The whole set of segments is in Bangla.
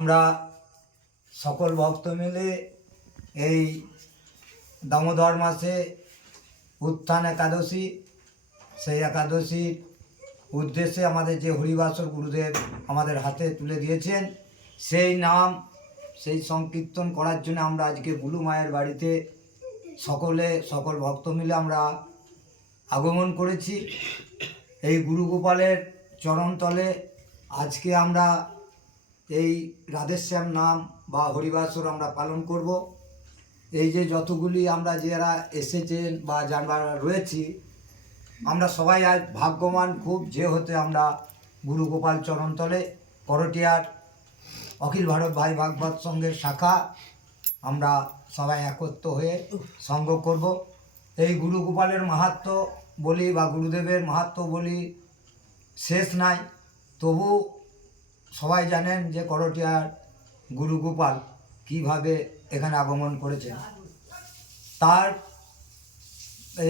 আমরা সকল ভক্ত মিলে এই দামোদর মাসে উত্থান একাদশী, সেই একাদশীর উদ্দেশ্যে আমাদের যে হরিবাসর গুরুদেব আমাদের হাতে তুলে দিয়েছেন, সেই নাম, সেই সংকীর্তন করার জন্য আমরা আজকে বুলু মায়ের বাড়িতে সকলে, সকল ভক্ত মিলে আমরা আগমন করেছি। এই গুরু গোপালের চরণতলে আজকে আমরা এই রাধেশ্যাম নাম বা হরিবাসর আমরা পালন করব। এই যে যতগুলি আমরা যারা এসেছেন বা যারা রয়েছি, আমরা সবাই আজ ভাগ্যবান, খুব যে হতে আমরা গুরু গোপাল চরণতলে করটিয়ার অখিল ভারত ভাই ভাগবত সংঘের শাখা, আমরা সবাই একত্র হয়ে সঙ্গ করব। এই গুরু গোপালের মাহাত্ম বলি বা গুরুদেবের মাহাত্ম বলি শেষ নাই। তবু সবাই জানেন যে করটিয়ার গুরু গোপাল কীভাবে এখানে আগমন করেছেন। তার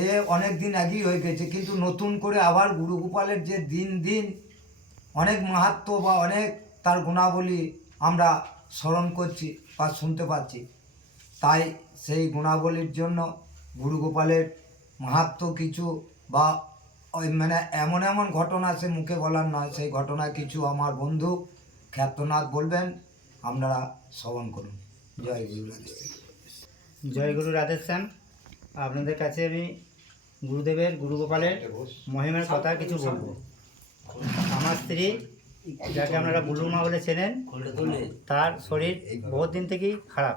এ অনেক দিন আগেই হয়ে গেছে, কিন্তু নতুন করে আবার গুরু গোপালের যে দিন দিন অনেক মাহাত্ম বা অনেক তার গুণাবলী আমরা স্মরণ করছি বা শুনতে পাচ্ছি, তাই সেই গুণাবলীর জন্য গুরু গোপালের মাহাত্ম কিছু বা ওই মানে এমন এমন ঘটনা সে মুখে বলার নয়। সেই ঘটনা কিছু আমার বন্ধু খ্যাতনাথ বলবেন, আপনারা শ্রবণ করুন। জয় গুরু জয় গুরু রাধেশ্যাম। আপনাদের কাছে আমি গুরুদেবের গুরু গোপালের মহিমার কথা কিছু বলব। আমার স্ত্রী, যাকে আপনারা বুলুমা বলে চেনেন, তার শরীর বহুত দিন থেকেই খারাপ।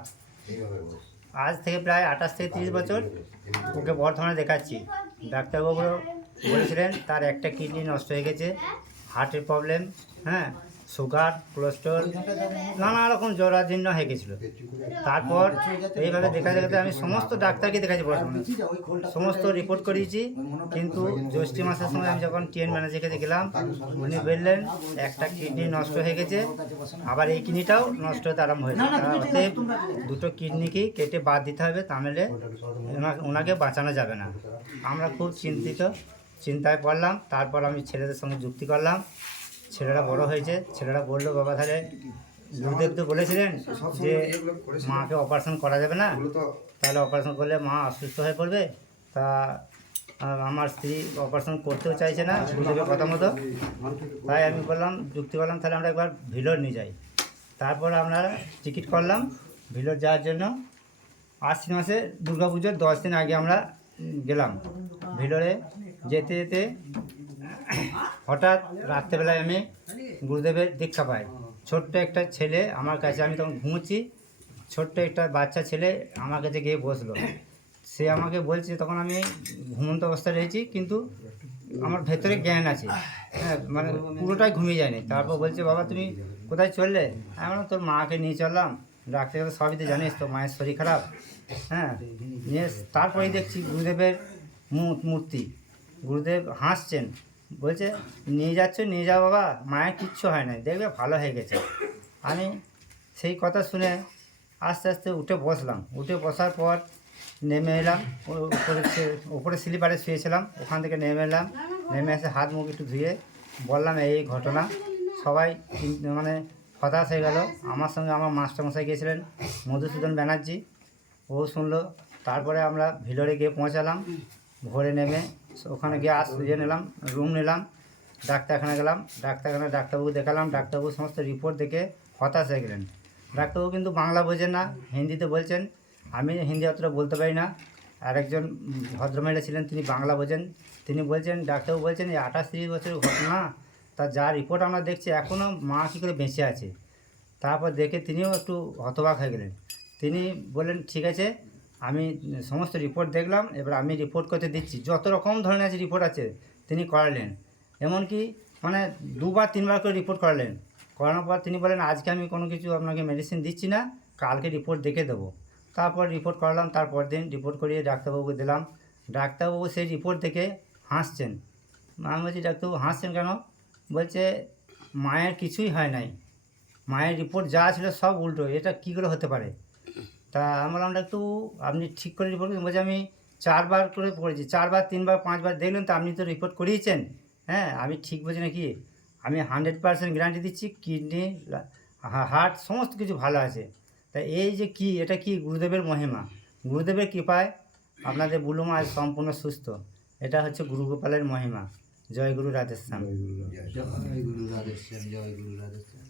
আজ থেকে প্রায় আঠাশ থেকে তিরিশ বছর ওকে বর্ধমানে দেখাচ্ছি। ডাক্তারবাবু বলেছিলেন তার একটা কিডনি নষ্ট হয়ে গেছে হার্টের প্রবলেম হ্যাঁ সুগার কোলেস্ট্রল নানা রকম জরাজীর্ণ হয়ে গেছিল। তারপর এইভাবে দেখা দেখাতে আমি সমস্ত ডাক্তারকে দেখাচ্ছি বর্তমানে সমস্ত রিপোর্ট করিয়েছি কিন্তু জ্যৈষ্ঠী মাসের সময় আমি যখন টিএন ম্যানেজারকে দেখলাম উনি বললেন একটা কিডনি নষ্ট হয়ে গেছে আবার এই কিডনিটাও নষ্ট হতে আরম্ভ হয়েছে। অতএব দুটো কিডনিকেই কেটে বাদ দিতে হবে তাহলে ওনা- ওনাকে বাঁচানো যাবে না। আমরা খুব চিন্তিত চিন্তায় পড়লাম, তারপর আমি ছেলেদের সঙ্গে যুক্তি করলাম। ছেলেরা বড় হয়েছে, ছেলেরা বলল, বাবা, তাহলে গুরুদেব তো বলেছিলেন যে মাকে অপারেশন করা যাবে না। তাহলে অপারেশন করলে মা অসুস্থ হয়ে পড়বে। তা আমার স্ত্রী অপারেশন করতেও চাইছে না, গুরুদেবের কথা মতো। তাই আমি বললাম, যুক্তি করলাম, তাহলে আমরা একবার ভিলোর নিয়ে যাই। তারপর আমরা টিকিট করলাম, ভিলোর যাওয়ার জন্য। আশ্বিন মাসে দুর্গা পুজোর দশ দিন আগে আমরা গেলাম। ভিলোরে যেতে যেতে হঠাৎ রাত্রেবেলায় আমি গুরুদেবের দীক্ষা পাই। ছোট্ট একটা ছেলে আমার কাছে, আমি তখন ঘুমোচ্ছি, ছোট্ট একটা বাচ্চা ছেলে আমার কাছে গিয়ে বসল। সে আমাকে বলছে, তখন আমি ঘুমন্ত অবস্থায় রয়েছি, কিন্তু আমার ভেতরে জ্ঞান আছে। হ্যাঁ মানে পুরোটাই ঘুমিয়ে যায়নি। তারপর বলছে, বাবা, তুমি কোথায় চললে? আমি তোর মাকে নিয়ে চললাম। ডাক্তার সবই তো জানিস তো, মায়ের শরীর খারাপ। হ্যাঁ নিয়ে তারপরেই দেখছি গুরুদেবের মূর্তি। গুরুদেব হাসছেন, বলছে, নিয়ে যাচ্ছ, নিয়ে যাও বাবা, মায়ের কিচ্ছু হয় না, দেখবে ভালো হয়ে গেছে। আমি সেই কথা শুনে আস্তে আস্তে উঠে বসলাম। উঠে বসার পর নেমে এলাম উপরে উপরে স্লিপারে শুয়েছিলাম, ওখান থেকে নেমে এলাম, নেমে এসে হাত মুখ একটু ধুয়ে বললাম, এই ঘটনা। সবাই মানে হতাশ হয়ে গেল। আমার সঙ্গে আমার মাস্টারমশাই গিয়েছিলেন, মধুসূদন ব্যানার্জি। ও শুনলো, তারপরে আমরা ভিলোরে গিয়ে পৌঁছালাম। ভোরে নেমে ওখানে গিয়ে আস ইয়ে নিলাম, রুম নিলাম ডাক্তারখানা গেলাম। ডাক্তারখানা ডাক্তারবাবু দেখালাম, ডাক্তারবাবু সমস্ত রিপোর্ট দেখে হতাশ হয়ে গেলেন। ডাক্তারবাবু কিন্তু বাংলা বোঝেন না, হিন্দিতে বলছেন। আমি হিন্দি অতটা বলতে পারি না। আর একজন ভদ্রমহিলা ছিলেন, তিনি বাংলা বোঝেন। তিনি বলছেন, ডাক্তারবাবু বলছেন, এই আঠাশ তিরিশ বছরের ঘটনা তার যা রিপোর্ট আমরা দেখছি এখনও মা কী করে বেঁচে আছে? তারপর দেখে তিনিও একটু হতবাক হয়ে গেলেন। তিনি বললেন, ঠিক আছে, আমি সমস্ত রিপোর্ট দেখলাম, এবার আমি রিপোর্ট করতে দিচ্ছি। যত রকম ধরনের আছে রিপোর্ট আছে, তিনি করালেন। এমনকি মানে দুবার, তিনবার করে রিপোর্ট করালেন। করানোর পর তিনি বলেন আজকে আমি কোনো কিছু আপনাকে মেডিসিন দিচ্ছি না, কালকে রিপোর্ট দেখে দেবো। তারপর রিপোর্ট করালাম, তারপর দিন রিপোর্ট করিয়ে ডাক্তারবাবুকে দিলাম। ডাক্তারবাবু সেই রিপোর্ট দেখে হাসছেন। আমি বলছি, ডাক্তারবাবু, হাসছেন কেন? বলছে, মায়ের কিছুই হয় নাই। মায়ের রিপোর্ট যা ছিল সব উল্টো। এটা কী করে হতে পারে? তা আমি বললাম একটু, আপনি ঠিক করে রিপোর্ট বলছে, আমি চারবার করে পড়েছি। চারবার, তিনবার, পাঁচবার দেখলেন তো আপনি তো রিপোর্ট করিয়েছেন। হ্যাঁ আমি ঠিক বলছি নাকি? আমি হান্ড্রেড পার্সেন্ট গ্যারান্টি দিচ্ছি কিডনি হার্ট সমস্ত কিছু ভালো আছে। তা এই যে কি, এটা কি গুরুদেবের মহিমা? গুরুদেবের কৃপায় আপনাদের বুলুমা আজ সম্পূর্ণ সুস্থ। এটা হচ্ছে গুরুগোপালের মহিমা। জয় গুরু রাধেশ্যাম জয় গুরু রাধেশ্যাম। জয় গুরু রাধেশ্যাম